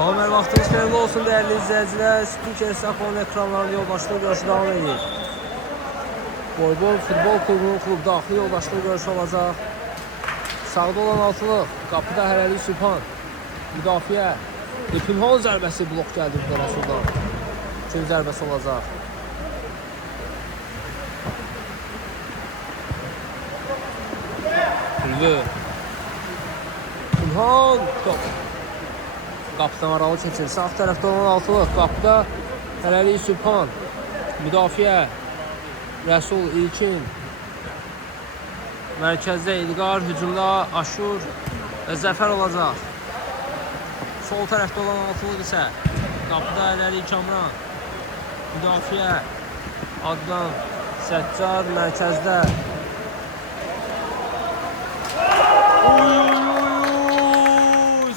Salam, vaxtınız xeyirli olsun değerli izleyiciler. Spiker Safon ekranlarında yoldaşlığı görüşü devam edir. Boybol Futbol Klubunun klub daxili yoldaşlığı görüşü olacaq. Sağda olan altılıq, qapıda hələli Sübhan. Müdafiə, Pinhon zərbəsi blok gəldi Rəsuldan. Üçün zərbəsi olacaq. Ülvü. Pinhon top. Qapıdan aralı keçir. Sağ tərəfdə olan altılıq. Qapıda hələli Sübhan. Müdafiə. Rəsul İlkin. Mərkəzdə İlqar. Hücumda Aşur və Zəfər olacaq. Sol tərəfdə olan altılıq isə qapıda hələli Kamran. Müdafiə. Adnan. Səccar mərkəzdə.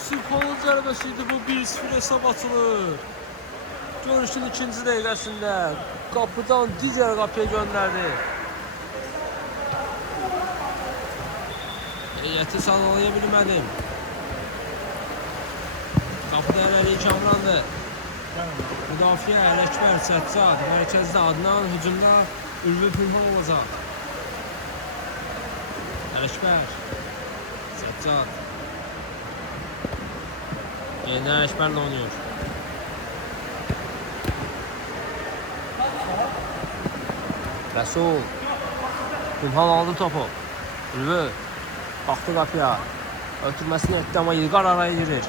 Sübhanın zərbəsiydi bu, 1-0 hesab açılır. Görüşün ikinci dəqiqəsində qapıdan digər qapıya göndərdi. Heyəti sağlaya bilmədim. Qapıda hələlik Kamrandır. Müdafiə Ələkbər, Səccad, mərkəzdə Adnan, hücumda Ülvü Pinhon olacaq. Ələkbər, Səccad. Yenə Ələkbərlə oynuyor. Rəsul. Pinhon aldı topu. Ülvü. Baxdı qapıya. Ötürməsini etdi, amma İlqar araya girir.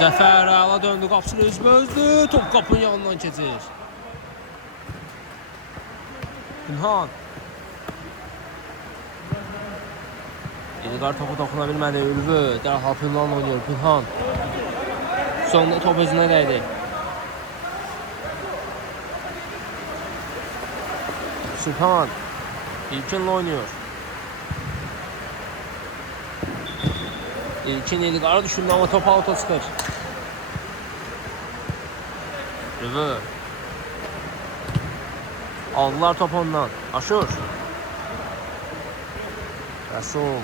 Zəfər əla döndü, qapısını üzmə-üzdü. Top qapının yanından keçir. Pinhon. İlqar topu toxuna bilmədi. Ülvü dərhal Pinhon oynuyor. Pinhon. Sonunda top özünə dəydi. Sübhan. İlkinlə oynuyor. İlkin İlqarı düşündü, amma top auta çıxır. Ülvü. Aldılar top ondan. Aşur. Rəsul.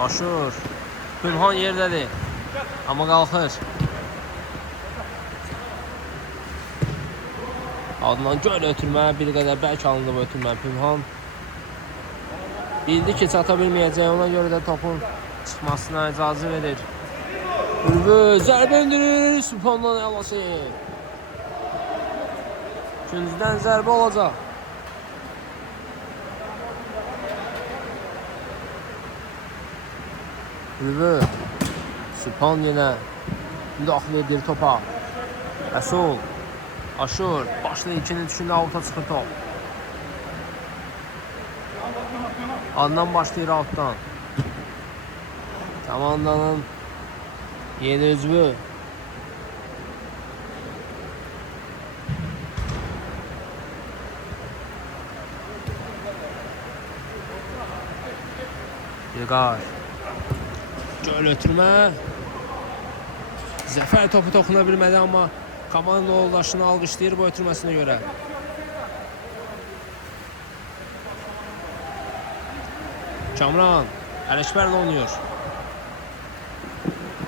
Aşur. Pinhon yerdədir. Amma qalxır. Adnan göl ötürmə, bir qədər bəlkə alındı bu ötürmə. Pinhon bildi ki, çata bilməyəcək, ona görə də topun çıxmasına icazə verir. Ülvü zərbə indirir, Sübhandan əlası. İkincidən zərbə olacaq. Ülvü. Sübhan yenə müdaxilə edir topa. Rəsul. Aşur. Başlı ikinin düşündə avuta çıxır top. Adnan başlayır altdan. Komandanın yeni üzvü. İlqar. Göl ötürmə. Zəfər topu toxuna bilmədi, amma komanda yoldaşını alqışlayır bu ötürməsinə görə. Kamran Ələkbərlə oynuyor.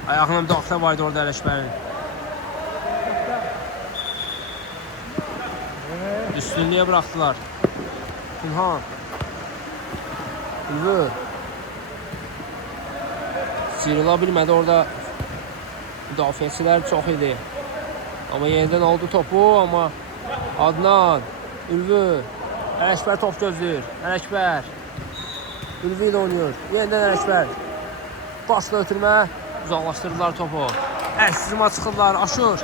Ayağına müdaxilə vardı orada Ələkbərin. Üstünlüyə buraxdılar. Pinhon. Ülvü. Sıyrıla bilmədi, orada müdafiəçilər çox idi. Amma yenidən aldı topu, amma Adnan, Ülvü, Ələkbər top gözləyir. Ələkbər. Ülvü ilə oynuyor. Yenidən Ələkbər. Başla ötürmə. Uzaqlaşdırdılar topu. Əksizmə çıxırlar. Aşur.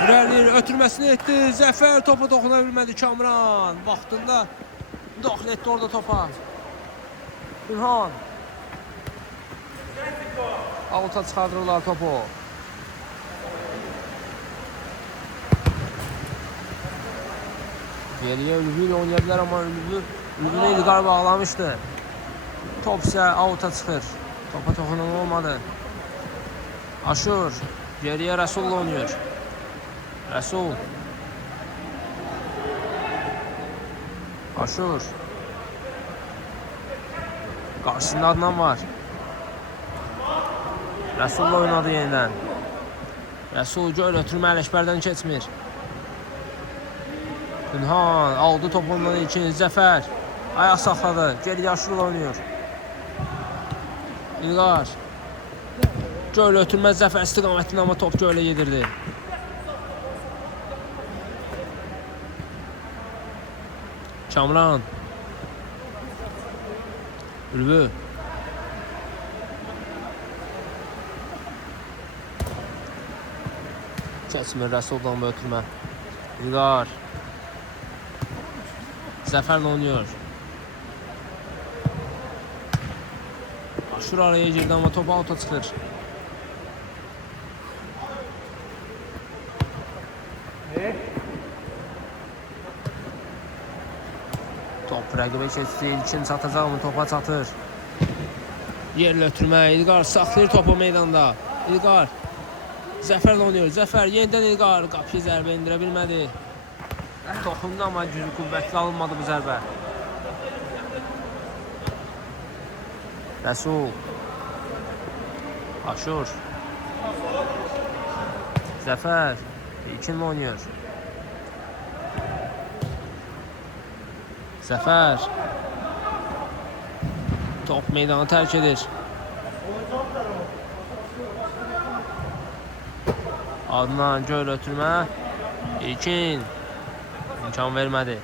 İrəliyir. Ötürməsini etdi. Zəfər topa toxuna bilmədi. Kamran. Vaxtında müdaxilə etdi orada topa. Pinhon. Avuta çıxardırırlar topu. Geriyə Ülvü ilə oynaya bilər, amma Ülvünü İlqar bağlamışdı. Top isə avuta çıxır. Topa toxunan olmadı. Aşur. Geriyə Rəsulla oynuyor. Rəsul. Aşur. Qarşısında Adnan var. Rəsul oynadı yenidən. Rəsul göl ötürmə Ələkbərdən keçmir. Günhan aldı top ondan İlkin. Zəfər ayaq saxladı. Geri Yaşurul oynuyor. İlqar. Göl ötürmə Zəfər istiqamətində, amma top gölə yedirdi. Kamran. Ülvü. Keçmir Rəsuldan və ötürmə. İlqar. Zəfərlə oynuyor. Aşur araya girdi, amma top auta çıxır. Top rəqibə keçdi. İlkin çatacaq mı? Topa çatır. Yerlə ötürmə. İlqar saxlayır topu meydanda. İlqar. Zəfərlə oynuyor. Zəfər yenidən İlqar. Qapıya zərbə indirə bilmədi. Toxundu, amma gücü qüvvətli alınmadı bu zərbə. Rəsul. Aşur. Zəfər. İlkinlə oynuyor. Zəfər. Top meydanı tərk edir. Adnan göl ötürmə. İlkin. İmkan vermədi.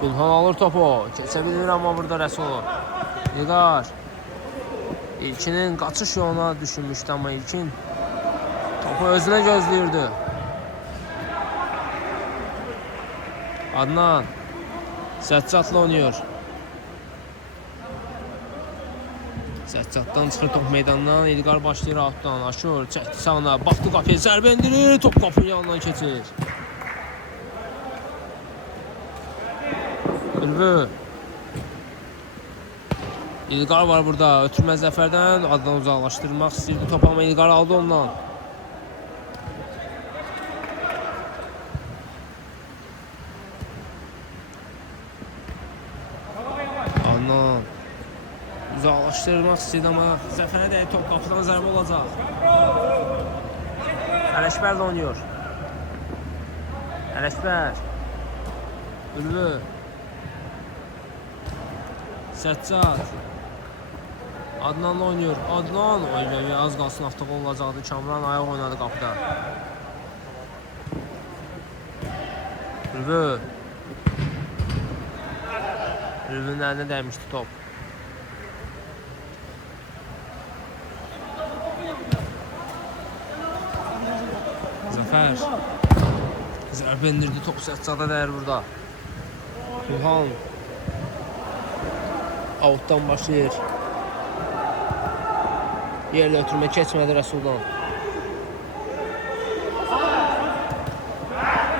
Gülhan alır topu. Keçə bilir, amma burada Rəsul. İlqar. İlkinin qaçış yoluna düşünmüşdü, amma İlkin topu özünə gözləyirdi. Adnan. Səccadla oynuyor. Səccaddan çıxır top meydandan. İlqar başlayır altdan. Aşur çəkdi sağına. Baxdı qapıya, zərbə indirir. Top qapının yanından keçir. Ülvü. İlqar var burada. Ötürmə Zəfərdən. Adnan uzaqlaşdırmaq istəyirdi topu, amma İlqar aldı ondan. Adnan. Uzaqlaşdırmaq istəyirdi, amma Zəfərə də top qapıdan zərbə olacaq. Ələkbər də oynuyor. Ələkbər. Ülvü. Səccad. Adnanla oynuyor. Adnan. Az qalsın avtoq olacaqdı. Kamran ayaq oynadı qapıda. Ülvü. Ülvünün əlinə dəymişdi top. Zəfər. Zərbə indirdi, top Səccada dəyər burada. Gülhan. Avutdan başlayır. Yerlə ötürmə keçmədi Rəsuldan.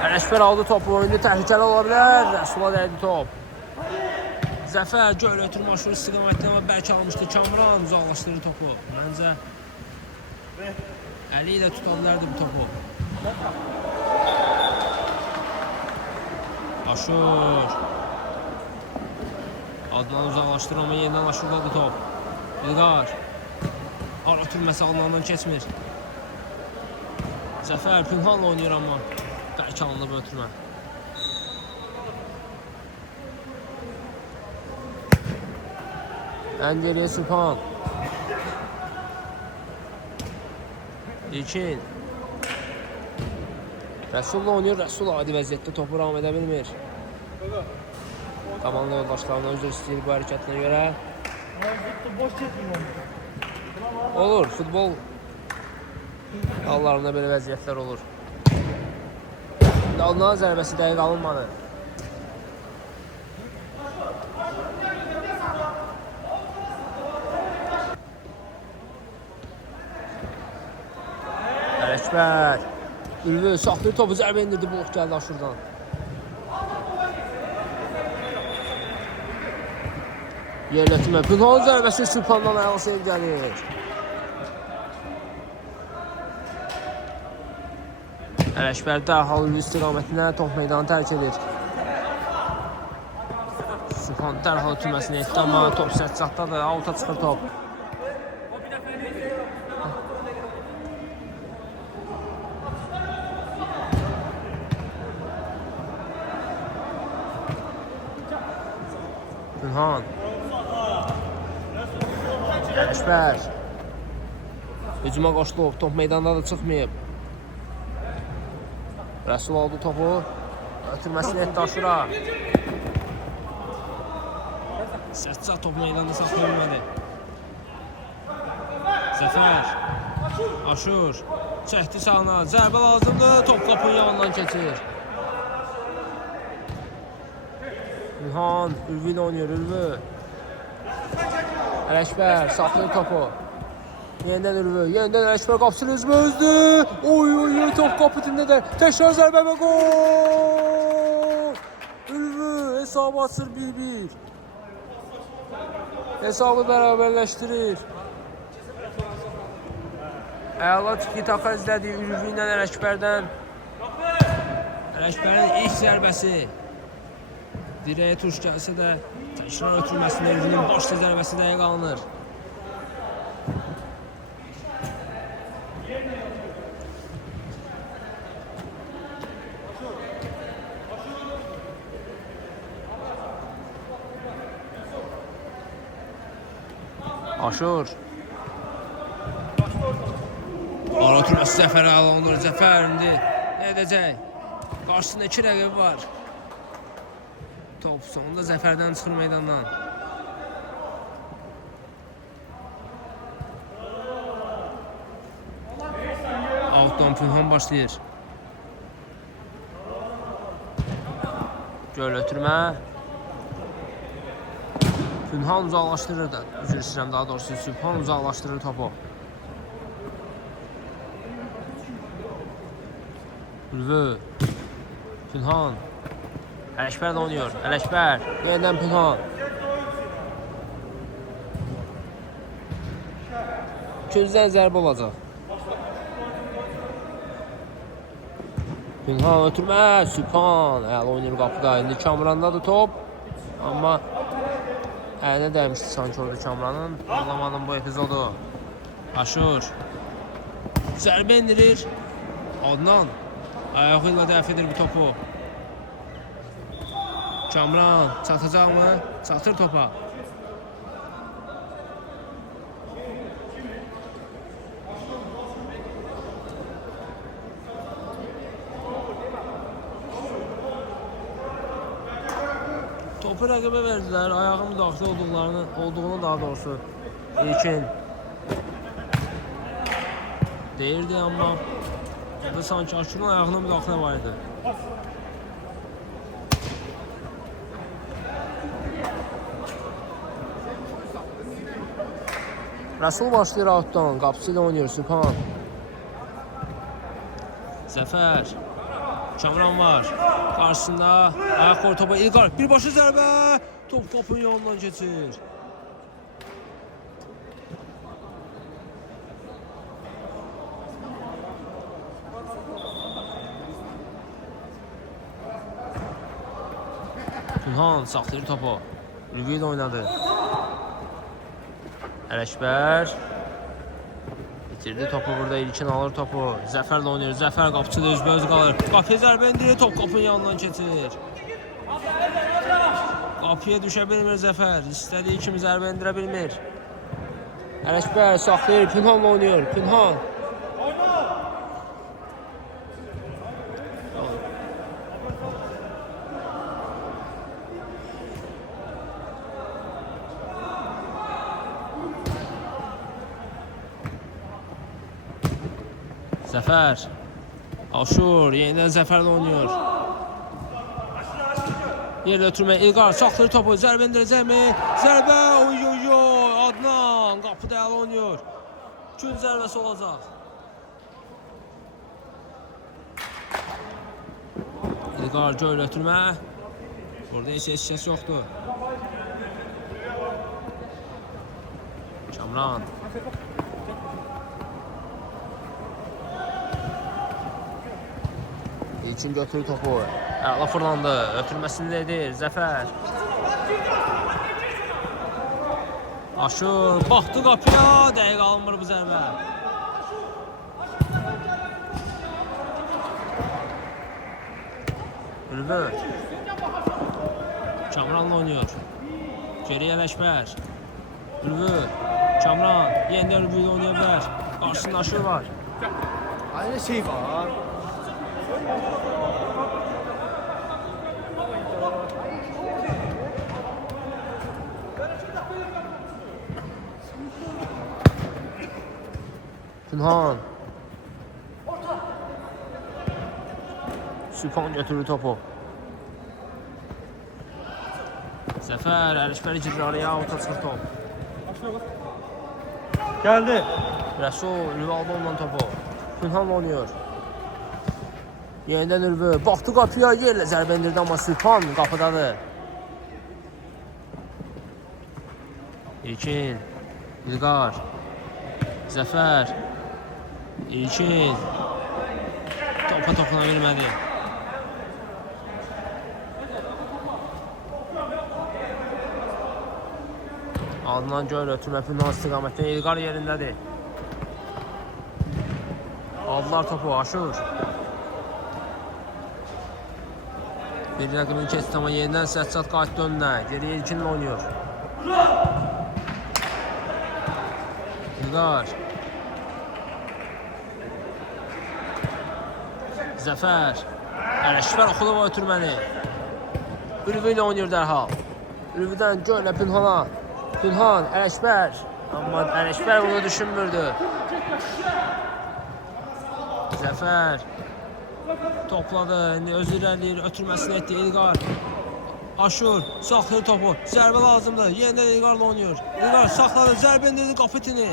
Ələkbər aldı topu, oyunda təhlükəli ola bilər. Rəsula dəydi top. Zəfər göl ötürmə aşırı istiqamətli, amma bəlkə almışdı. Kamran uzaqlaşdırır topu. Məncə əli ilə tuta bilərdi bu topu. Aşur. Adnan uzaqlaşdırır, amma yenidən Aşurdadır top. İlqar. Ara ötürməsi Adnandan keçmir. Zəfər Pünhanla oynayır, amma bəlkə alındı bu ötürmə. Ən geriyə Sübhan. İlkin. Rəsulla oynayır. Rəsul adi vəziyyətdə topu ram edə bilmir. Komanda yoldaşlarına üzr istəyir bu hərəkətinə görə. Olur, futbol hallarında belə vəziyyətlər olur. Adnan zərbəsi dəqiq alınmadı. Ələkbər. Ülvü saxlayır topu, zərbə indirdi, buluq gəldi Aşurdan. Yerlətimə Pünhan zərbəsi Sübhandan ayağı seyir gəlir. Ələkbər dərhal Ülvü istiqamətinə top meydanı tərk edir. Sübhan dərhal ötürməsini etdi, amma top səccaddadır, avuta çıxır top. Pünhan. Ələkbər. Hücuma qoşulub, top meydanda da çıxmayıb. Rəsul aldı topu. Ötürməsini etdi Aşura. Səccad top meydanda saxlaya bilmədi. Zəfər. Aşur. Çəkdi sağına. Zərbə lazımdır. Top qapının yanından keçir. Pünhan. Ülvü ilə oynayır. Ülvü. Ələkbər. Saxlayır topu. Yenidən Ülvü. Yenidən Ələkbər qapısını üzmə üzdü. Oy oy oy. Top qapı dindədir. Təkrar zərbə və gol. Ülvü. Hesabı açır 1-1. Hesabı bərabərləşdirir. Əla tiki-taka izlədiyi Ülvü ilə Ələkbərdən. Ələkbərin ilk zərbəsi. Dirəyə tuş gəlsə də təkrar ötürməsində Ülvünün başlı zərbəsi dəqiq alınır. Aşur. Ara ötürməsi Zəfərə alınır. Zəfər indi nə edəcək? Qarşısında 2 rəqibi var. Top sonunda Zəfərdən çıxır meydandan. Outdan Pünhan başlayır. Göl ötürmə. Pünhan uzaqlaşdırır da. Üzr istəyirəm, daha doğrusu Sübhan uzaqlaşdırır topu. Ülvü. Pünhan. Ələkbər də oynuyor. Ələkbər. Yenidən Pünhan. İkinciden zərbə olacaq. Pünhan ötürmə. Sübhan. Əl oynayır qapıda. İndi Kamrandadır top. Amma əlinə dəymişdi sanki orada Kamranın. Anlamadım bu epizodu. Aşur. Zərbə indirir. Adnan. Ayağı ilə dəf edir bu topu. Kamran çatacaq mı? Çatır topa. Topu rəqibə verdilər. Ayağı müdaxilə olduğunu daha doğrusu ilkin deyirdi, amma burada sanki Aşurun ayağına müdaxilə var idi. Rəsul başlayır outdan, qapısı ilə oynayır Sübhan. Zəfər. Kamran var. Qarşısında ayaq qoyur topa İlqar. Birbaşa zərbə. Top qapının yanından keçir. Pünhan saxlayır topu. Ülvü ilə oynadı. Ələkbər bitirdi topu burada, ilkin alır topu. Zəfərlə oynayır. Zəfər qapıçıda üzbəüz qalır. Qapıya zərbə indirir, top qapının yanından keçir. Qapıya düşə bilmir Zəfər. İstədiyi kimi zərbə indirə bilmir. Ələkbər saxlayır. Pünhanla oynayır. Pünhan. Zəfər. Aşur yenidən Zəfərlə oynayır. Yerlə ötürmə İlqar saxlayır topu. Zərbə indirəcəkmi? Zərbə! Oy oy oy! Adnan qapıda əla oynayır. Gün zərbəsi olacaq. İlqar göl ötürmə. Burada heç kəs yoxdur. Kamran. İlkin götürür topu. Əla fırlandı. Ötürməsini edir. Zəfər. Aşır, baxdı qapıya, dəqiq alınmır bu zərbə. Ülvü. Kamranla oynuyor. Geriyə Ələşbər. Ülvü. Kamran yenidən Ülvü ilə oynaya bilər. Qarşısında Aşır var. Aynı şey var. Pünhan. Süphan götürür topu. Zəfər, Əlişbər girir araya, ota çıxır top. Geldi. Rəsul, Ülvü aldı ondan topu. Pünhan oynuyor. Yenidən Ülvü, baxdı qapıya, yerlə zərbə indirdi, amma Süphan qapıdadır. İlkin, İlqar, Zəfər, İlkin, topa toxuna bilmədi. Adnan Göl ötürmə Pünhan istiqamətində, İlqar yerindədir. Aldılar topu, Aşır. Bir rəqibini keçdi, amma yenidən Səccad qayıtdı önünə. Geriyə İlkinlə oynuyor. İlqar. Zəfər. Ələşbər oxudu və ötürməni. Ülvü ilə oynayır dərhal. Ülvüdən Göllə Pünhana. Pünhan, Ələşbər. Amma Ələşbər bunu düşünmürdü. Zəfər. Topladı, indi özü irəliyir, ötürməsini etdi İlqar. Aşır, saxlayır topu, zərbə lazımdır, yenidən İlqarla oynuyor. İlqar saxladı, zərbə indirdi Qapitini.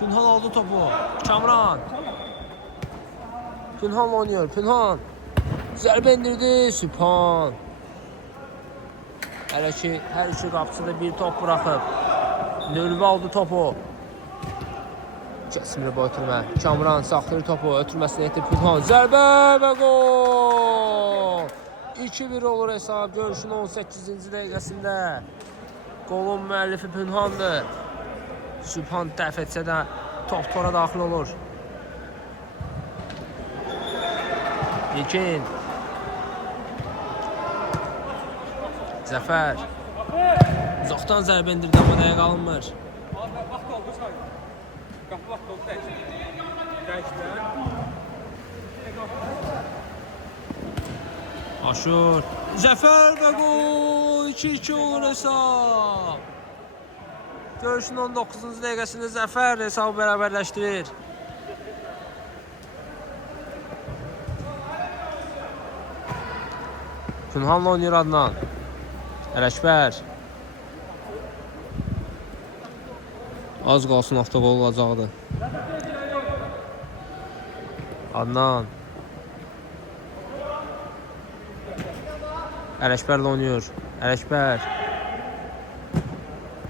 Pünhan aldı topu, Kamran. Pünhanla oynuyor, Pünhan. Zərbə indirdi, Süphan. Hələ ki, hər iki qapısı da bir top buraxıb. Ülvü aldı topu. Kəsmir bu ötürmə. Kamran saxlayır topu, ötürməsini etdi Pünhan. Zərbə və gol! 2-1 olur hesab. Görüşün 18-ci dəqiqəsində. Qolun müəllifi Pünhandır. Sübhan dəf etsə də top tora daxil olur. İlkin. Zəfər. Uzaqdan zərbə indirdi, amma dəqiq alınmır. Qapı vaxt oldu dəyişdilər. Aşır. Zəfər və gol! 2-2 olur hesab. Görüşün 19-cu dəqiqəsində Zəfər hesabı bərabərləşdirir. Pünhanla oynayır Adnan. Ələşbər. Az qalsın avtogol olacaqdı. Adnan. Ələşbərlə oynayır. Ələşbər.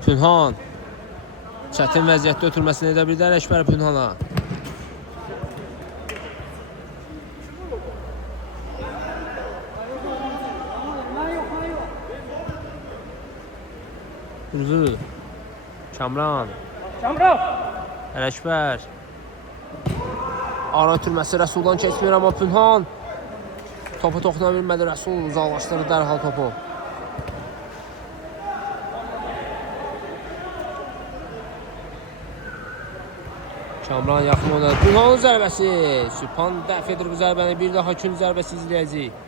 Pünhan. Çətin vəziyyətdə ötürməsini edə bildi Ələşbər Pünhana. Ülvü. Kamran. Ələşbər. Ara ötürməsi Rəsuldan keçmir, amma Pünhan topu toxuna bilmədi. Rəsul uzaqlaşdırdı dərhal topu. Kamran yaxın oynadı. Pünhanın zərbəsi. Sübhan dəf edir bu zərbəni. Bir daha ikinci zərbəsi izləyəcək.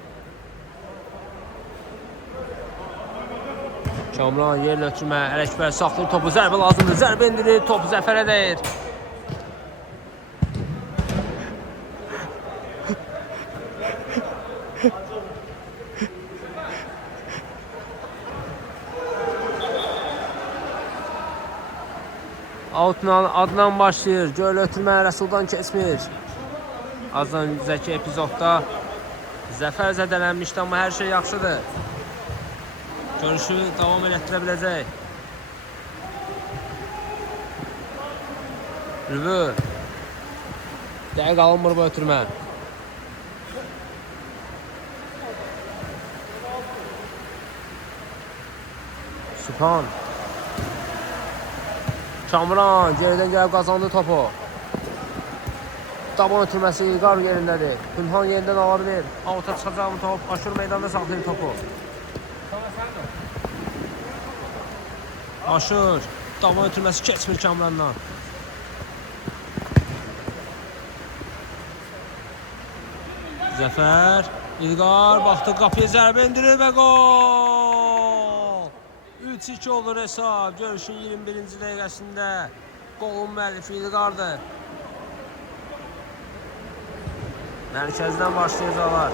Kamran yerlə ötürmə. Ələşbər saxlayır topu. Zərbə lazımdır. Zərbə indirir. Topu Zəfərə dəyir. Adnan başlayır. Göl ötürmə Rəsuldan keçmir. Az öncəki epizodda Zəfər zədələnmişdi, amma hər şey yaxşıdır. Görüşü davam elətdirə biləcək. Ülvü. Dəqiq alınmır bu ötürmə. Sübhan. Kamran geriden gəlib qazandı topu. Daban ötürməsi İlqar yerindədir. Günhan yerindən ala bilir. Avuta çıxacaq mı top? Aşır meydanda saxlayır topu. Aşır. Daban ötürməsi keçmir Kamrandan. Zəfər. İlqar baxdı qapıya zərbə indirir və gol. 3-2 olur hesab. Görüşün 21-ci dəqiqəsində qolun müəllifi İlqardır. Mərkəzdən başlayacaqlar.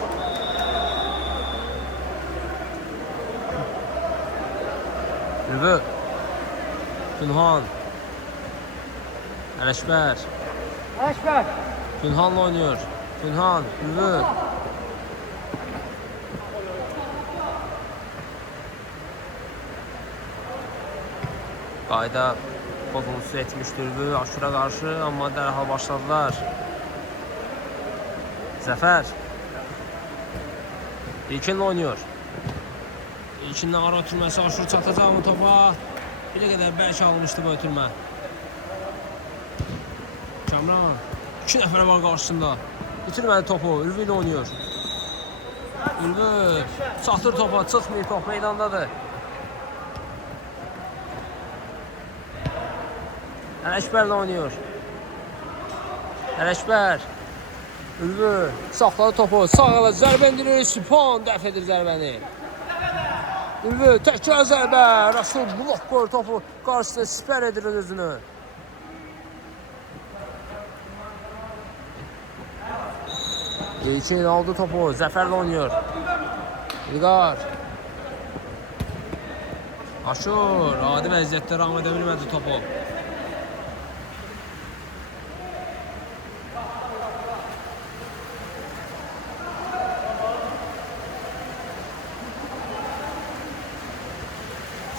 Ülvü. Günhan. Ələkbər. Günhanla oynuyor. Günhan. Ülvü. Qayda pozuntusu etmişdir Ülvü Aşura qarşı, amma dərhal başladılar. Zəfər. İlkinlə oynuyor. İlkinlə ara ötürməsi Aşur çatacaq mı topa? Bir qədər bəlkə almışdı bu ötürmə. Kamran. 2 nəfər var qarşısında. Bitirmədi topu. Ülvü ilə oynuyor. Ülvü çatır topa. Çıxmıyor top. Meydandadır. Ələkbərlə oynuyor. Ələkbər. Ülvü saxladı topu. Sağ ələ zərbə indirir. Sübhan dəf edir zərbəni. Ülvü təkrar zərbə. Rasul blok qoyur topu. Qarşısında sipər edir özünü. İlkin aldı topu. Zəfərlə oynuyor. İlqar. Aşur. Adi vəziyyətdə rağm edə bilmədi topu.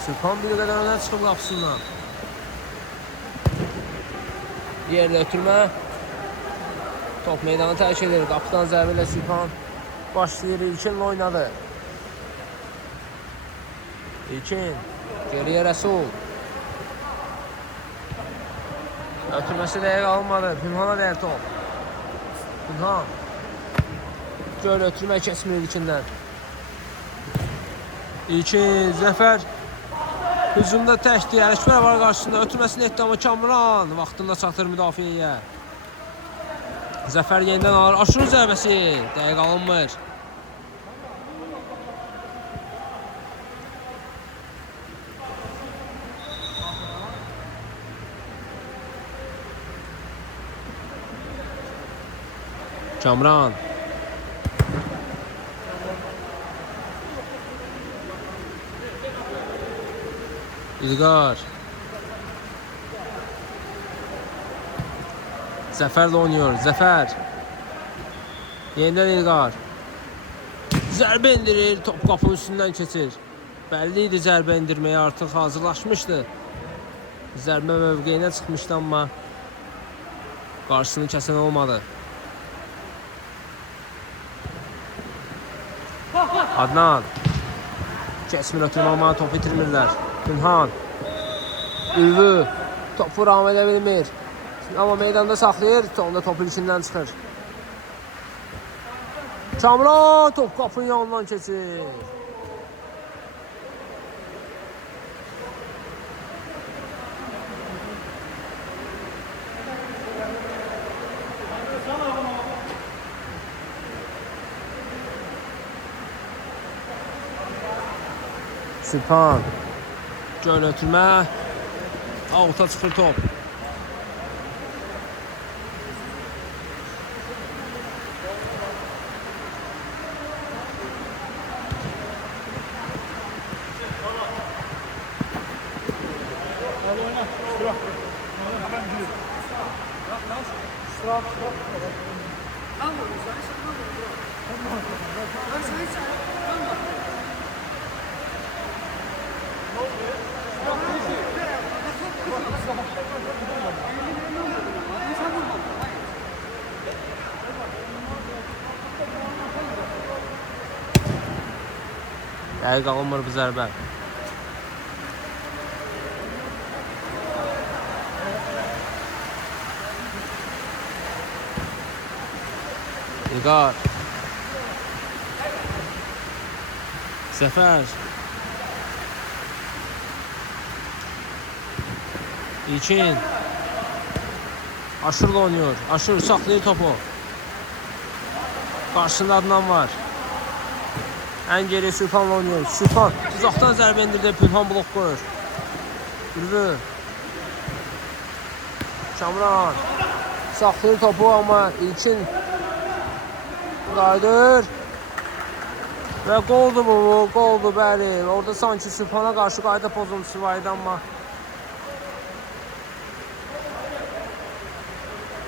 Sübhan bir qədər önə çıxıb qapısından. Yerlə ötürmə. Top meydanı tərk edir. Qapıdan zərbə ilə Sübhan başlayır. İlkinlə oynadı. İlkin. Geriyə Rəsul. Ötürməsi dəqiq alınmadı. Pünhana dəyər top. Pünhan. Göl ötürmə keçmir ilkindən. İlkin. Zəfər. Hücumda təkdir. Ələkbər var qarşısında. Ötürməsini etdi amma Kamran vaxtında çatır müdafiəyə. Zəfər yenidən alır. Aşırı zərbəsi. Dəqiq alınmır. Kamran. İlqar. Zəfərlə oynuyor. Zəfər. Yenidən İlqar. Zərbə indirir. Top qapının üstündən keçir. Bəlli idi zərbə indirməyə artıq hazırlaşmışdı. Zərbə mövqeyinə çıxmışdı amma qarşısını kəsən olmadı. Adnan. Keçmir ötürmə amma topu itirmirlər. Günhan. Ülvü. Topu rağm edə bilmir. Amma meydanda saxlayır. Sonunda topu içindən çıxır. Kamran top qapının yanından keçir. Sübhan. Göl ötürmə. Avuta çıxır top. Dəqiq alınmır bu zərbə. İlqar. Zəfər. İlkin. Aşırla oynuyor. Aşır saxlayır topu. Qarşısında Adnan var. Ən geriyə Sübhanla oynuyor. Sübhan uzaqdan zərbə indirdi. Pünhan blok qoyur. Ürvü. Kamran. Saxlayır topu amma İlkin qayıdır. Və qoldur bu. Qoldur bəli. Orada sanki Sübhana qarşı qayda pozuntusu var idi amma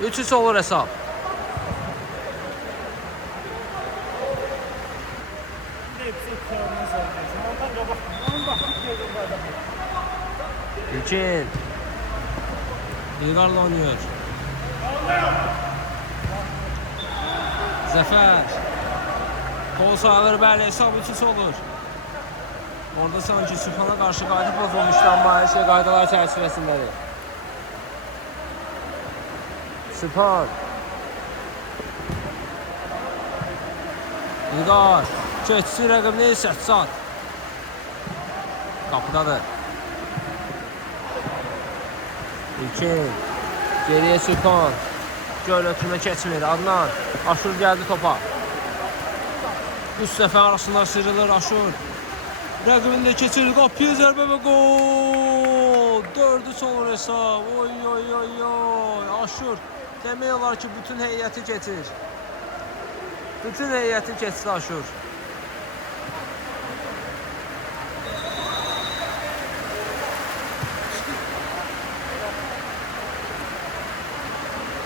3-3 olur hesab. İlkin. İlqarla oynuyor. Zəfər. Qol sayılır, bəli, hesab 3-3 olur. Orada sanki Sübhana qarşı qayda pozulmuşdu amma hər şey qaydalar çərçivəsindədir. Sübhan. İlqar. Keçsi rəqibini Sətsat. Qapıdadır. İlkin. Geriyə Sübhan. Göl ötürmə keçmir. Adnan. Aşur gəldi topa. Üst dəfə arasında sıyrılır Aşur. Rəqibində keçirir. Qapıya zərbə və gol. 4-3 olur hesab. Oy oy oy oy. Aşur. Demək olar ki bütün heyəti keçir. Bütün heyəti keçdi Aşur.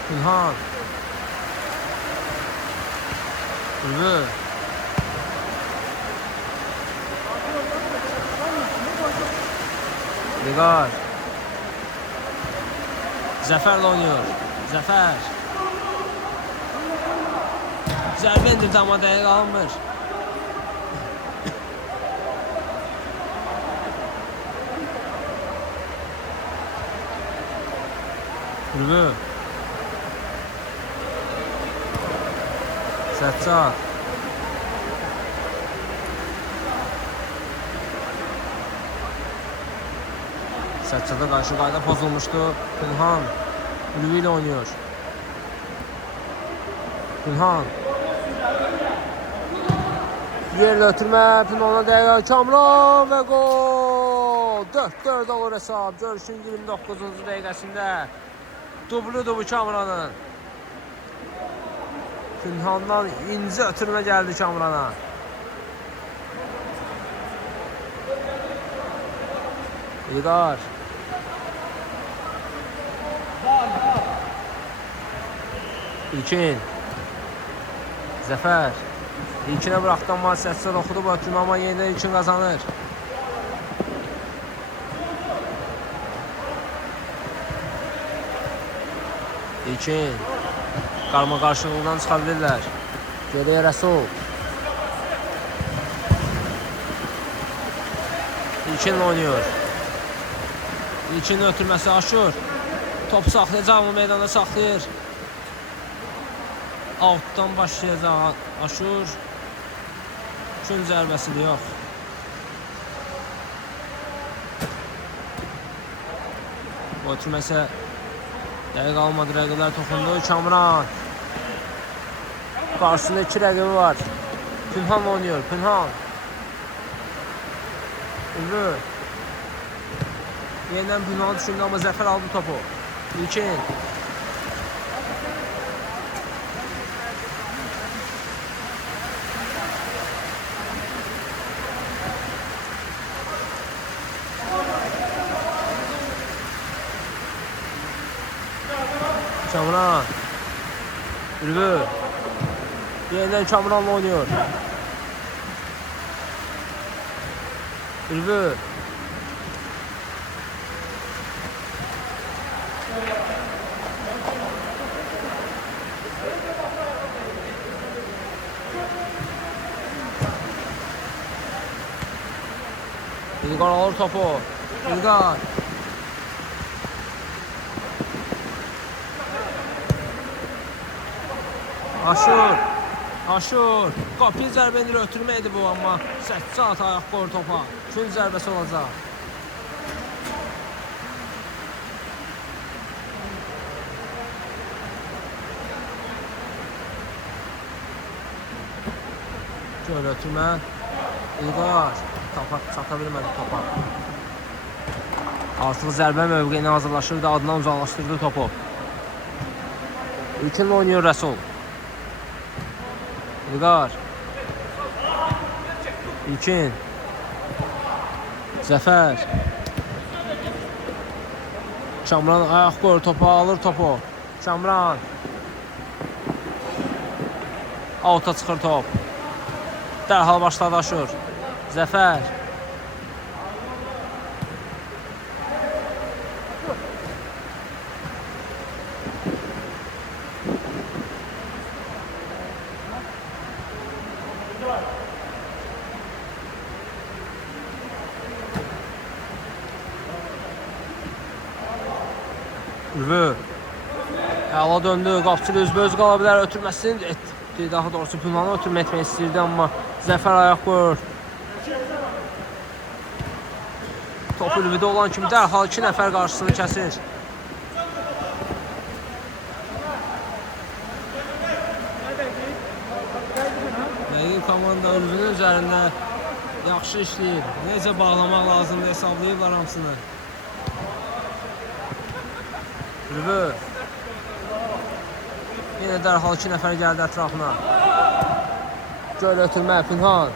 Pünhan. Ürvü. İlqar. Zəfərlə oynuyor. Zəfər. Zərbə indirdi amma dəqiq alınmır. Ürvü. Səccad. Səccada qarşı qayda pozulmuşdu. Pünhan Ülvi ilə oynuyor. Pünhan. Yerlə ötürmə. Pünhan'a dəqiqə. Kamran və gol. 4-4 olur hesab. Görüşün 29-cu dəqiqəsində. Dubludur bu Kamran'ın. Pünhan'dan incə ötürmə gəldi Kamran'a. İlqar. İlkin. Zəfər. İlkinə bıraxdı amma Sətsat oxudu bu ötürmə amma yenidən İlkin qazanır. İlkin. Qarma qarşılığından çıxa bilirlər. Geriyə Rəsul. İlkinlə oynuyor. İlkinin ötürməsi Aşur. Top saxlayacaq mı? Meydanda saxlayır. Altdan başlayacaq Aşur. Gün zərbəsidir, yox. Bu ötürməsə dəqiq almadı, rəqiblər toxundu. Kamran. Qarşısında 2 rəqibi var. Pünhan oynuyor. Pünhan. Ürvü. Yenidən Pünhan düşündü amma Zəfər aldı topu. İlkin. Kamran. Ürvü. Yeniden Kamran'la oynuyor. Ürvü. İlqar alır topu. İlqar. Aşur. Aşur. Qapıya zərbə endir, ötürməkdir bu, amma 8 saat ayaq qoyur topa. İkinci zərbəsi olacaq. Göl ötürmə. İlqar. Çata bilmədi topa. Artıq zərbə mövqeyinə hazırlaşırdı. Adından uzaqlaşdırdı topu. İlkin oynuyor Rəsul. İlqar. İlkin. Zəfər. Kamran ayaq qoyur topa, alır topu. Kamran. Auta çıxır top. Dərhal başladı Aşur. Zəfər. Ülvü. Əla döndü. Qapçılı üzböz qala bilər. Ötürməsini etdi. Daha doğrusu Pünhanı ötürmə etmək istəyirdi, amma Zəfər ayaq qoyur. Top Ülvüdə olan kimi dərhal 2 nəfər qarşısını kəsir. Dəqiq komanda Ülvünün üzərində yaxşı işləyir. Necə bağlamaq lazımdır, hesablayıblar hamısını. Ülvü. Yenə dərhal 2 nəfər gəldi ətrafına. Göl ötürmə, Pünhan.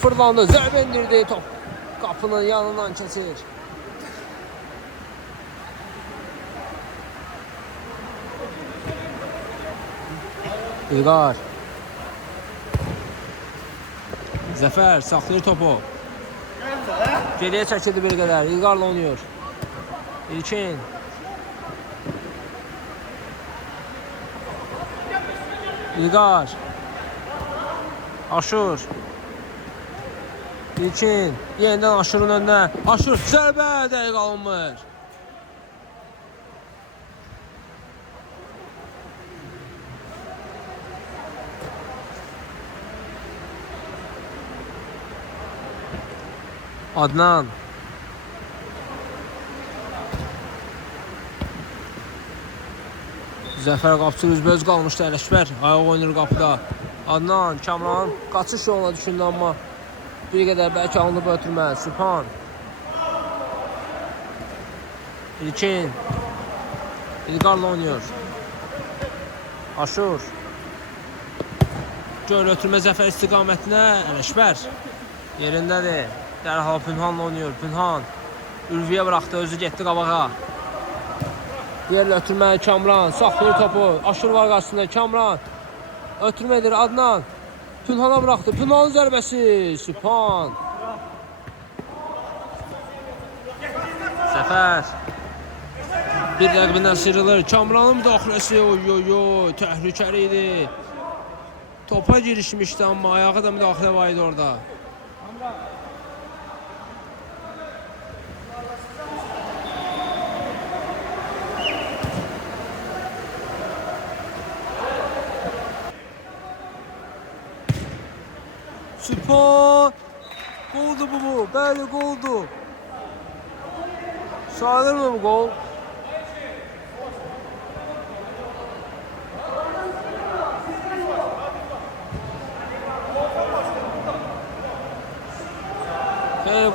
Fırlandı, zərbə indirdi, top qapının yanından keçir. İlqar. Zəfər saxlayır topu. Geriyə çəkildi bir qədər, İlqarla oynuyor. İlkin. İlqar. Aşur. İlkin. Yenidən Aşurun önünə. Aşur zərbə dəqiq alınmır. Adnan. Zəfər qapçı üzbəüz qalmışdı Ələkbər. Ayaq oynayır qapıda. Adnan, Kamran qaçış yoluna düşündü, amma bir qədər bəlkə alınıb ötürmə. Sübhan. İlkin. İlqarla oynuyor. Aşur. Göl ötürmə Zəfər istiqamətinə. Ələkbər yerindədir. Dərhal Pünhanla oynuyor. Pünhan Ülviyə buraxdı, özü getdi qabağa. Yerlə ötürmə Kamran, saxlayır topu. Aşur var qarşısında, Kamran. Ötürmədir Adnan. Pünhana buraxdı. Pünhanın zərbəsi. Sübhan. Zəfər. Bir rəqbindən sıyrılır. Kamranın müdaxiləsi. Oy, təhlükəli idi. Topa girişmişdi, amma ayağı da müdaxilə var idi orada. Sübhan. Goldu bu. Bəli, goldu. Sayılır mı bu gol?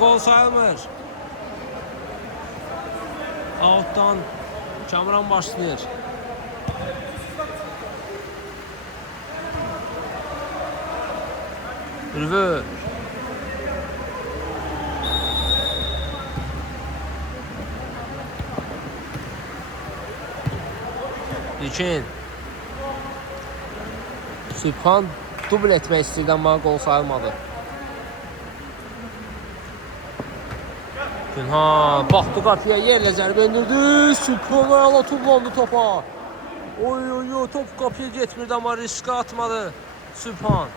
Gol sayılmır. Out'tan Kamran başlayır. Ülvü. İlkin. Sübhan dubl etmək istəyirdi, amma gol sayılmadı. Pünhan baxdı qapıya, yerlə zərbə indirdi. Sübhan ayağına tullandı topa. Oy, top qapıya getmirdi, amma riskə atmadı Sübhan.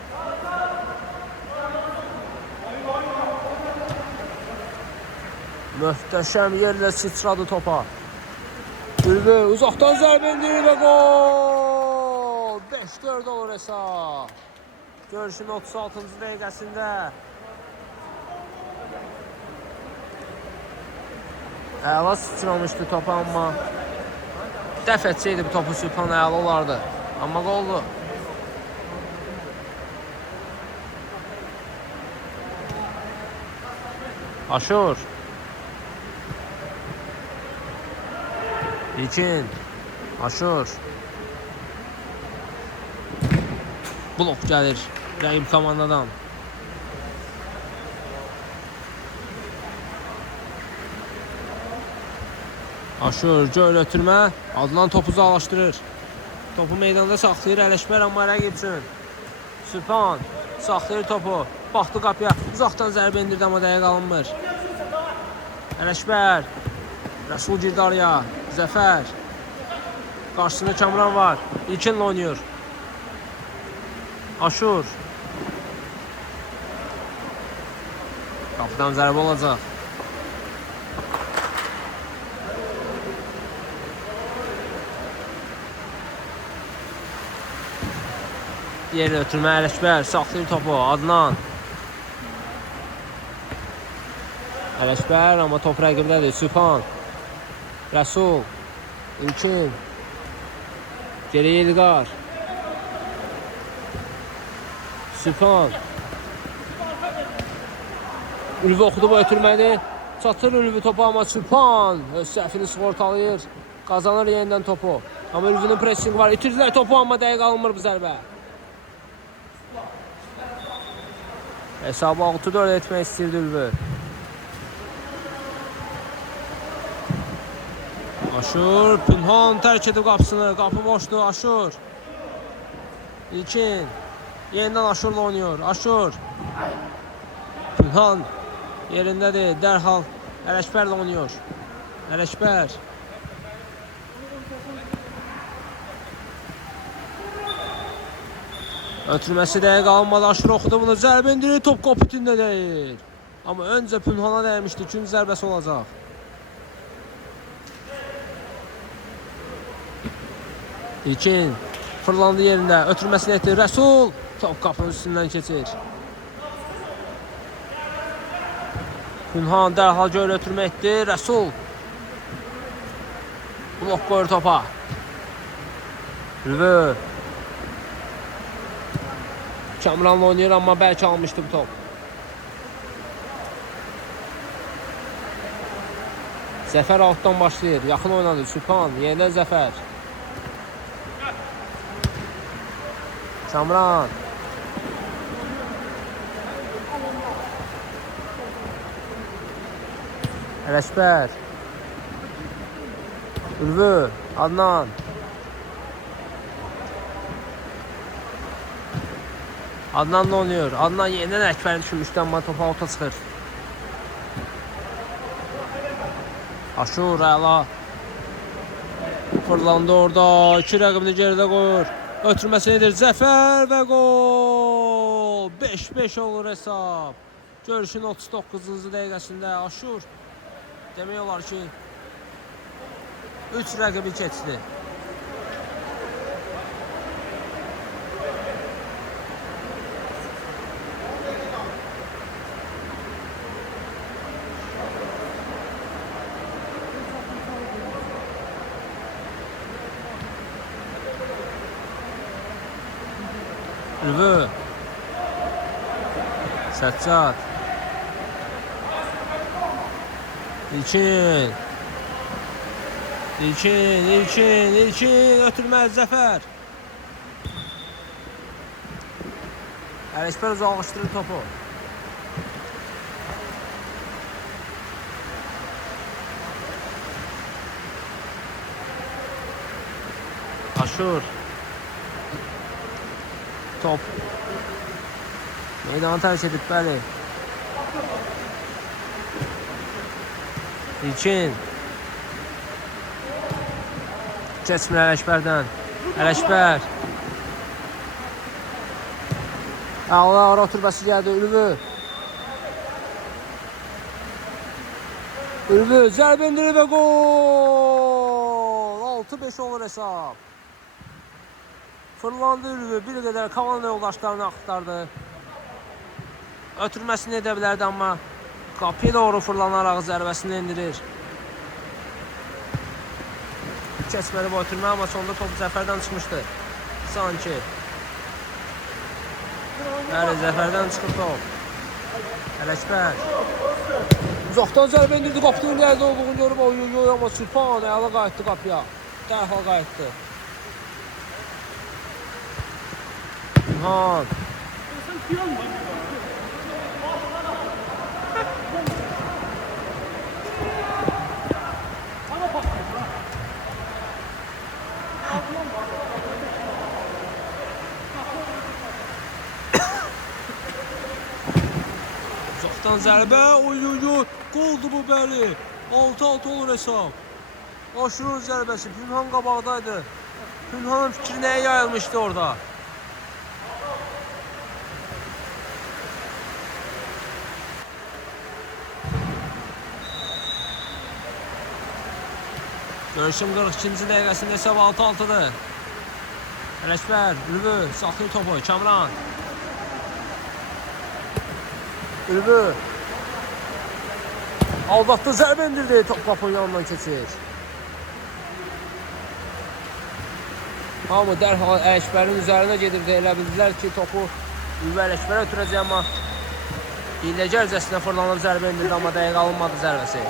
Möhtəşəm yerlə sıçradı topa. Ülvü uzaqdan zərbə indirir və gol. 5 5-4 olur hesab. Görüşün 36-cı dəqiqəsində. Əla sıçramışdı topa, amma dəf etsəydi bu topu Sübhan əla olardı. Amma qoldu. Aşur. İlkin. Aşur. Blok gəlir rəqib komandadan. Aşur, göl ötürmə. Adnan topu uzaqlaşdırır. Topu meydanda saxlayır Ələkbər, amma rəqib üçün. Sübhan saxlayır topu. Baxdı qapıya. Uzaqdan zərbə indirdi, amma dəqiq alınmır. Ələkbər. Rəsul girdi araya. Zəfər. Qarşısında Kamran var. İlkinlə oynayır. Aşur. Qapıdan zərbə olacaq. Yerlə ötürmə Ələkbər. Saxlayır topu. Adnan. Ələkbər, amma top rəqibdədir. Sübhan. Rəsul. İlkin. Geriyə İlqar. Sübhan. Ülvi oxudu bu ötürməni. Çatır Ülvi topu, amma Sübhan öz səhvini sığortalayır. Qazanır yenidən topu. Amma Ülvinin pressingi var. İtirdilər topu, amma dəqiq alınmır bu zərbə. Hesabı 6-4 etmək istəyirdi Ülvi. Aşur. Pünhan tərk edib qapısını. Qapı boşdur. Aşur. İlkin. Yenidən Aşurla oynuyor. Aşur. Pünhan yerindədir. Dərhal Ələkbərlə oynuyor. Ələkbər. Ötürməsi dəqiq alınmadı. Aşur oxudu bunu. Zərbə indirir. Top qoputində deyil. Amma öncə Pünhana dəymişdi. İkinci zərbəsi olacaq. İlkin. Fırlandı yerində. Ötürməsini etdi. Rəsul. Top qapının üstündən keçir. Pünhan dərhal göl ötürmə etdi. Rəsul. Blok qoyur topa. Ülvi. Kamranla oynayır, amma bəlkə almışdı bu top. Zəfər altdan başlayır. Yaxın oynadı. Sübhan. Yenidən Zəfər. Kamran. Ələkbər. Ülvi. Adnan. Adnanla oynuyor. Adnan yenidən Ələkbəri düşürmüşdü, amma topa alta çıxır. Aşur əla. Fırlandı orada. İki rəqibini geridə qoyur. Ötürməsi nedir? Zəfər və gol. 5-5 olur hesab. Görüşün 39-cu dəqiqəsində Aşur demək olar ki 3 rəqibi keçdi. Ülvi. Səccad. İlkin. İlkin. Ötürməz Zəfər. Ələkbər uzaqlaşdırır topu. Aşur. Top. Meydanı tərk edib, bəli. İlkin. Keçmir Ələkbərdən. Ələkbər. Ara oturması gəldi. Ülvi. Ülvi zərbə indirir və gol. 6-5 olur hesab. Fırlandı Ülvi, bir qədər komanda yoldaşlarını axtardı. Ötürməsini edə bilərdi, amma qapıya doğru fırlanaraq zərbəsini endirir. Keçməli bu ötürmə, amma sonunda topu Zəfərdən çıxmışdı. Sanki. Bəli, Zəfərdən çıxıb top. Ələkbər. Uzaqdan zərbə indirdi, qapının yerdə olduğunu görüb, oy, amma Sülpan əla qayıtdı qapıya. Dərhal qayıtdı. Günhan. Uzaqdan zərbə, oy, qoldu bu bəli. 6-6 olur hesab. Aşırın zərbəsi, Pünhan qabaqdaydı. Pünhanın fikri nəyə yayılmışdı orada? Görüşüm 42-ci dəqiqəsində hesab 6-6'dır. Ələkbər, Ülvi, saxlayır topu, Kamran. Ülvi. Aldatdı, zərbə indirdi, top qapının yanından keçir. Hamı dərhal Ələkbərin üzərinə gedirdi, elə bildilər ki, topu Ülvi Ələkbərə ötürəcək, amma hiləcərcəsinə fırlanıb zərbə indirdi, amma dəqiq alınmadı zərbəsi.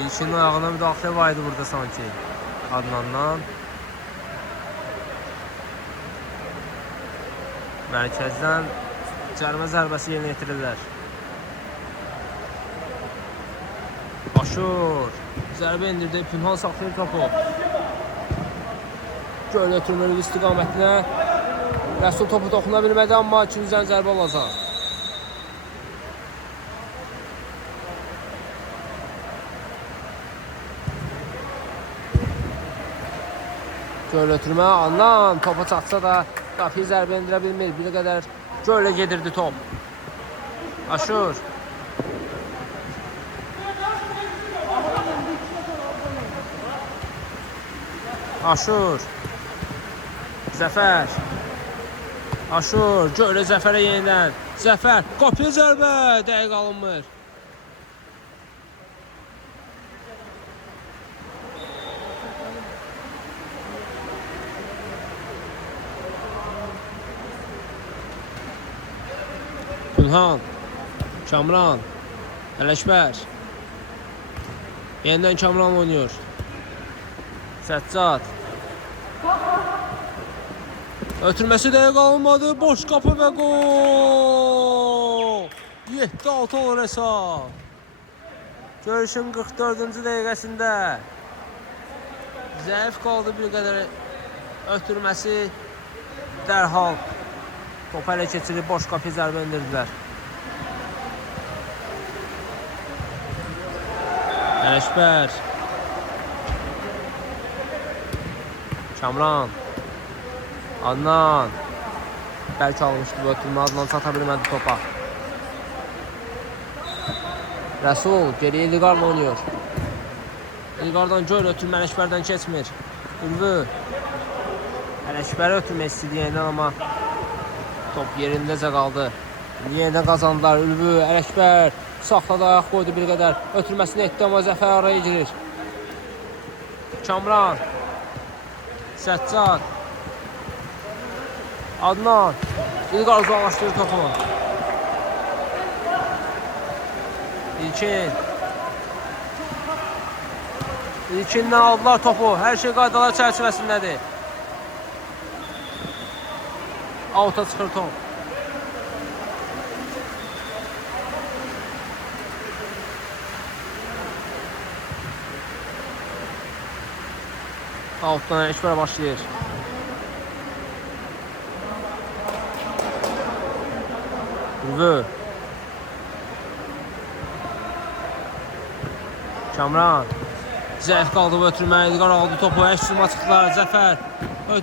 İlkin ayağına müdaxilə var idi burada sanki Adnandan. Mərkəzdən cərimə zərbəsi yerinə yetirirlər. Aşur zərbə indirdi, Pünhan saxlayır topu. Göl ötürmeli istiqamətinə. Rəsul topu toxuna bilmədi, amma ikinciden zərbə olacaq. Göl ötürmə, Adnan topa çatsa da qapıyı zərbə indirə bilmir. Bir qədər gölə gedirdi top. Aşur. Aşur. Zəfər. Aşur. Gölə Zəfərə yenidən. Zəfər. Qapıya zərbə. Dəqiq alınmır. Pünhan, Kamran, Ələkbər. Yenidən Kamran oynuyor. Səccad. Ötürməsi dəqiq alınmadı. Boş qapı və gol. 7-6 olur hesab. Görüşün 44-cü dəqiqəsində. Zəif qaldı bir qədər ötürməsi. Dərhal topu ələ keçirib boş qapıya zərbə indirdilər. Ələkbər. Kamran. Adnan. Bəlkə almışdı bu ötürmə. Adnan çata bilmədi topa. Rəsul geriyə İlqarla oynuyor. İlqardan göl ötürmə Ələkbərdən keçmir. Ülvi. Ələkbəri ötürmək istədi yenidən, amma top yerindəcə qaldı. Yenidən qazandılar. Ülvi, Ələkbər saxladı, ayaq qoydu bir qədər. Ötürməsini etdi, amma Zəfər araya girir. Kamran. Səccad. Adnan. İlqar uzaqlaşdırır topu. İlkin. İlkindən aldılar topu. Hər şey qaydalar çərçivəsindədir. Alta çıxır top. Altdan Ələkbər başlayır. Ülvi. Kamran. Zəif qaldı bu ötürmə. İlqar aldı topu. Əksuma çıxdılar. Zəfər.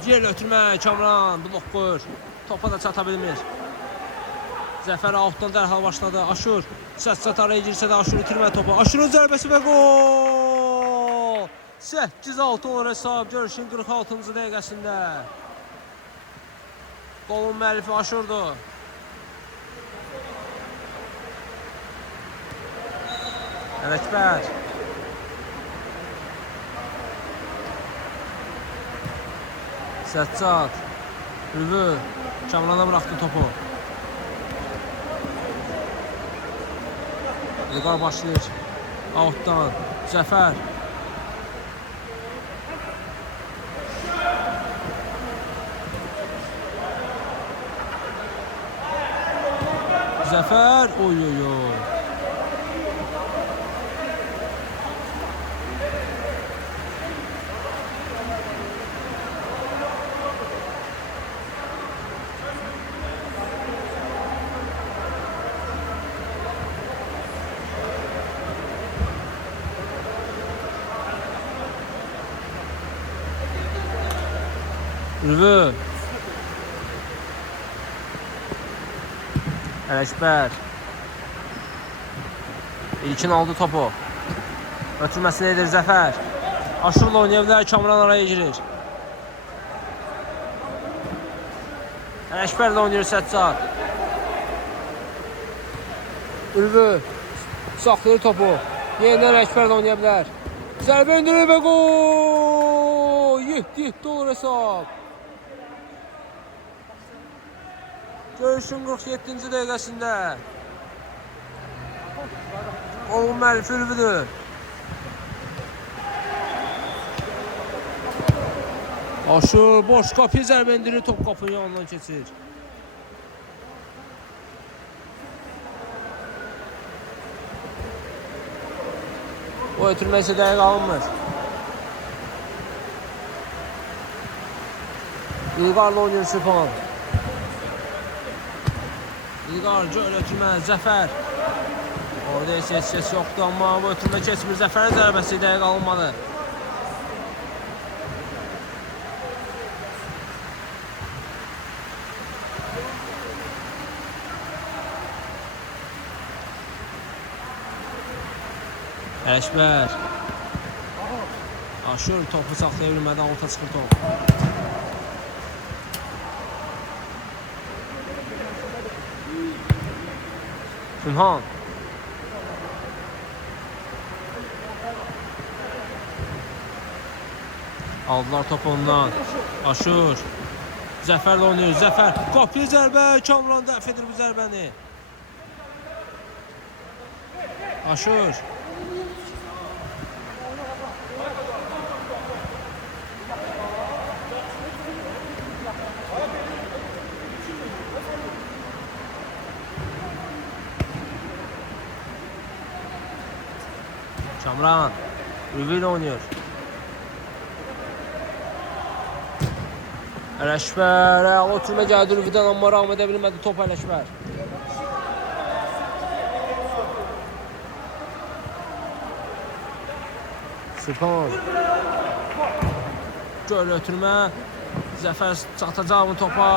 Yerlə ötürmə. Kamran blok qoyur. Topa da çata bilmir. Zəfər altdan dərhal başladı. Aşur. Səccad araya girsə də Aşur itirmədi topu. Aşurun zərbəsi və gol! 8-6 olur hesab görüşün 46-cı dəqiqəsində. Qolun müəllifi Aşurdu. Ələkbər. Səccad. Ülvü. Kamrana bıraxdı topu. Vüqar başlayır. Outdan. Zəfər. Zəfər. Oy oy oy. Ülvü. Ələkbər. İlkin aldı topu. Ötürməsini edir Zəfər. Aşurla oynaya bilər, Kamran araya girir. Ələkbərlə oynayır Səccad. Ülvü. Saxlayır topu. Yenidən Ələkbərlə oynaya bilər. Zərbə indirir və gol! 7-7 olur hesab. Görüşün 47-ci dəqiqəsində. Qolun müəllifi Ülvüdür. Aşur boş qapıya zərbə indirir, top qapının yanından keçir. O ötürməsi dəqiq alınmır. İlqarla oynayır Sübhan. İlqar göl ötürmə, Zəfər. Orada heç ses yoxdur, amma bu ötürmə keçmir. Zəfərin zərbəsi dəqiq alınmadı. Ələkbər. Aşur topu saxlaya bilmədi, alta çıxır top. Pünhan. Aldılar topu ondan. Aşur. Zəfərlə oynayır. Zəfər. Qapıya zərbə. Kamran dəf edir bu zərbəni. Aşur. Kamran. Ülvü ilə oynayır. Ələkbər. Oturma gəldi Ülvüdən, amma rağm edə bilmədi top Ələkbər. Sübhan. Göl ötürmə. Zəfər çatacaq mı topa?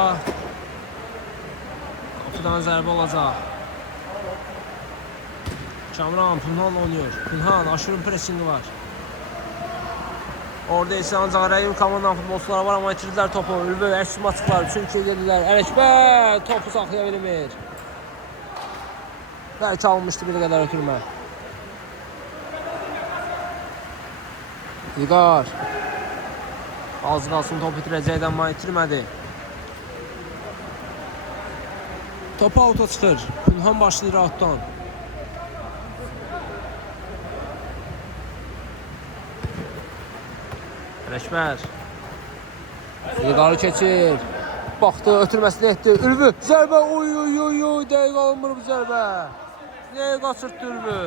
Qapıdan zərbə olacaq. Kamran Pünhan oynuyor. Pünhan, Aşur'un pressingi var. Orada ise ancaq rəqib komandanın futbolçuları var, amma itirdilər topu. Ülvü əksüm açıqlar, çünki gedirlər. Ələkbər topu saxlaya bilmir. Bəlkə almışdı bir qədər ötürmə. İlqar. Az qalsın top itirəcəkdi, amma itirmədi. Topu auta çıxır. Pünhan başlayır outdan. Ələkbər. İlqarı keçir. Baxdı, ötürməsini etdi. Ülvü, zərbə, oy oy oy oy, dəqiq alınmır bu zərbə. Nəyə qaçırtdı Ülvü?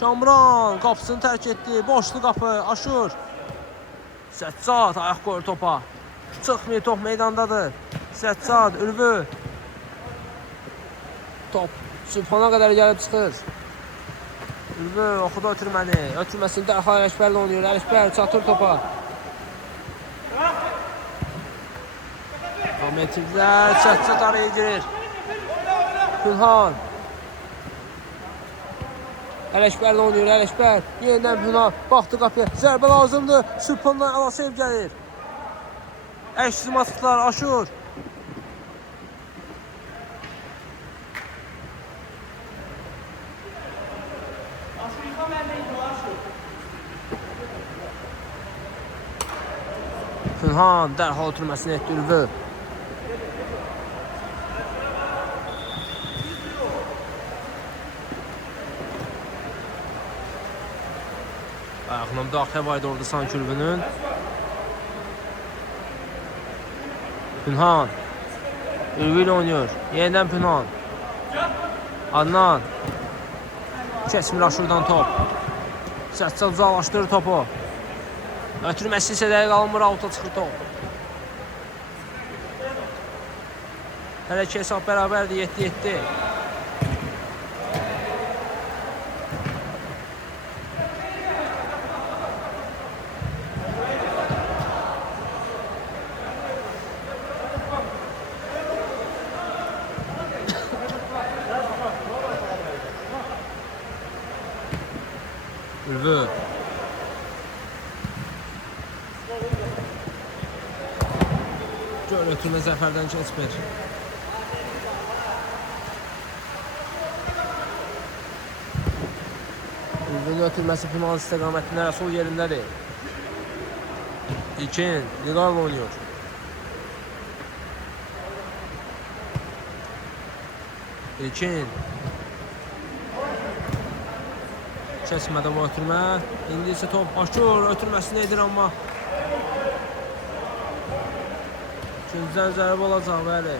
Kamran qapısını tərk etdi. Boşlu qapı, Aşur. Səccad ayaq qoyur topa. Çıxmıyor, top meydandadır. Səccad, Ülvü. Top Sübhana qədər gəlib çıxır. Ülvü oxudu ötürməni. Ötürməsini dərhal Ələkbərlə oynayır. Ələkbər çatır topa. Ahmetivlər Səccad araya girir. Pünhan. Ələkbərlə oynayır, Ələkbər. Yenidən Pünhan, baxdı qapıya. Zərbə lazımdır. Sübhandan Alasev gəlir. Əksizim atıqlar, Aşur. Pünhan dərhal ötürməsini etdi Ülvü. Ayağına müdaxilə var idi orada sanki Ülvünün. Pünhan. Ülvü ilə oynuyor. Yenidən Pünhan. Adnan. Keçmir Aşurdan top. Səccad uzaqlaşdırır topu. Ötürməsi isə dəqiq alınmır, avuta çıxır top. Hələ ki hesab bərabərdir, 7-7. Ülvü. Gör ötürmə Zəfərdən keçmir. Ülvünün ötürməsi final istiqamətində Rəsul yerindədir. İlkin, Liqal oynuyor. İlkin. Keçmədə bu ötürmə. İndi isə top Aşur ötürməsini edir amma Güncdən zərbə olacaq, bəli.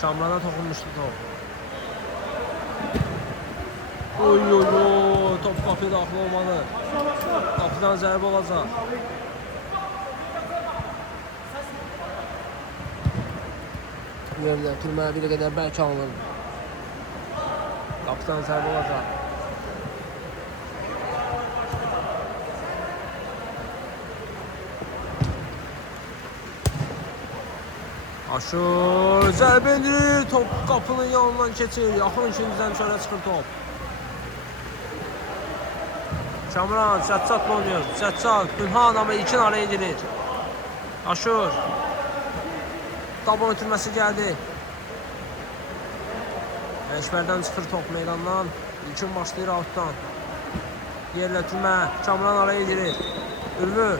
Kamrana toxunmuşdu top. Oy, top qapıya daxil olmalı. Qapıdan zərbə olacaq. Yerdə ötürmə bir qədər bəlkə alınır. Qapıdan zərbə olacaq. Aşur zərbə indirir, top qapının yanından keçir, yaxın ikinciden sonra çıxır top. Kamran Səccadla oynuyor, Səccad, Pünhan ama İlkin araya edilir. Aşur, tabon ötürməsi gəldi. Ələkbərdən çıxır top meydandan, İlkin başlayır altdan. Yerlə ötürmə, Kamran araya edilir. Ülvü,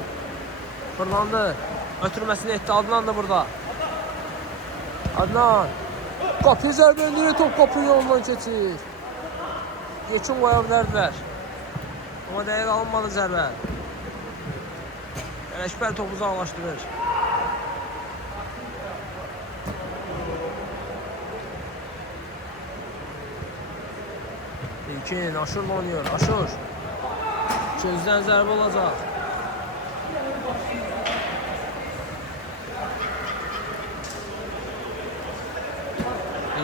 fırlandı, ötürməsini etdi, Adnan da burada. Adnan qapıya zərbə indirir, top qapının yolundan keçir. Yekin qoya bilərdilər. Amma dəqiq alınmadı zərbə. Ələkbər topu uzaqlaşdırır. İlkin Aşurla oynuyor. Aşur. Gözdən zərbə olacaq.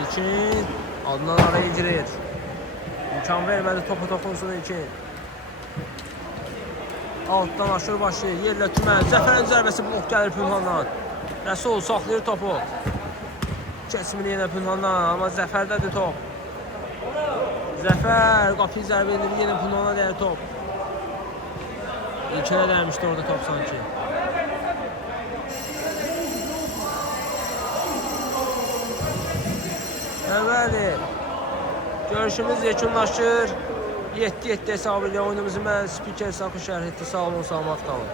İlkin Adnan araya girir. İmkan vermədi, topa toxunsun İlkin. Altdan Aşur başlayır, yerlə tümən. Zəfərin zərbəsi blok gəlir Pünhandan. Rəsul saxlayır topu. Keçmir yenə Pünhandan, amma Zəfərdədir top. Zəfər qapıyı zərbə edir, yenə Pünhana dəyir top. İlkinə dəymişdi orada top sanki. Bəli, görüşümüz yekunlaşır. 7-7 hesabı ilə oyunumuzu mən spiker Sakı şərh etdi. Sağ olun, salamat qalın.